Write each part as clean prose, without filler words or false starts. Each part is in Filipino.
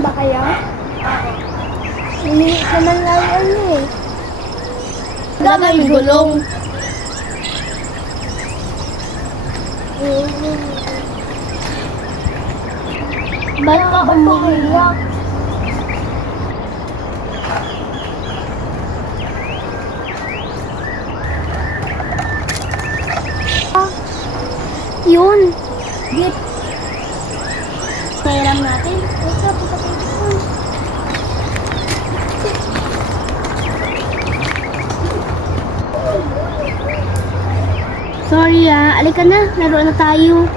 ba kayo? Hindi ka man lang ano eh. Wala may gulong. Ba't ka umiiyak? Yun. Git. Kairam natin. Ito, pagkakita. Sorry alika na. Laro na tayo.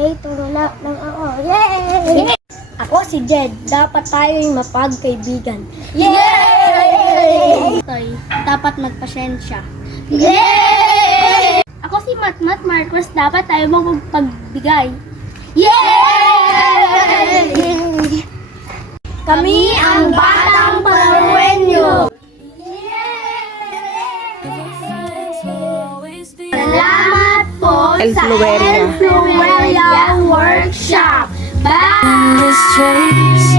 Late, wala lang ako. Yay! Ako si Jed. Dapat tayo'y mapagkaibigan. Yay! Dapat magpasensya. Yay! Ako si Matmat Marcos. Dapat tayo magpagbigay. Yay! Kami ang Batang Paluenyo. Salamat po sa Elflueria. Elflueria Workshop. Bye!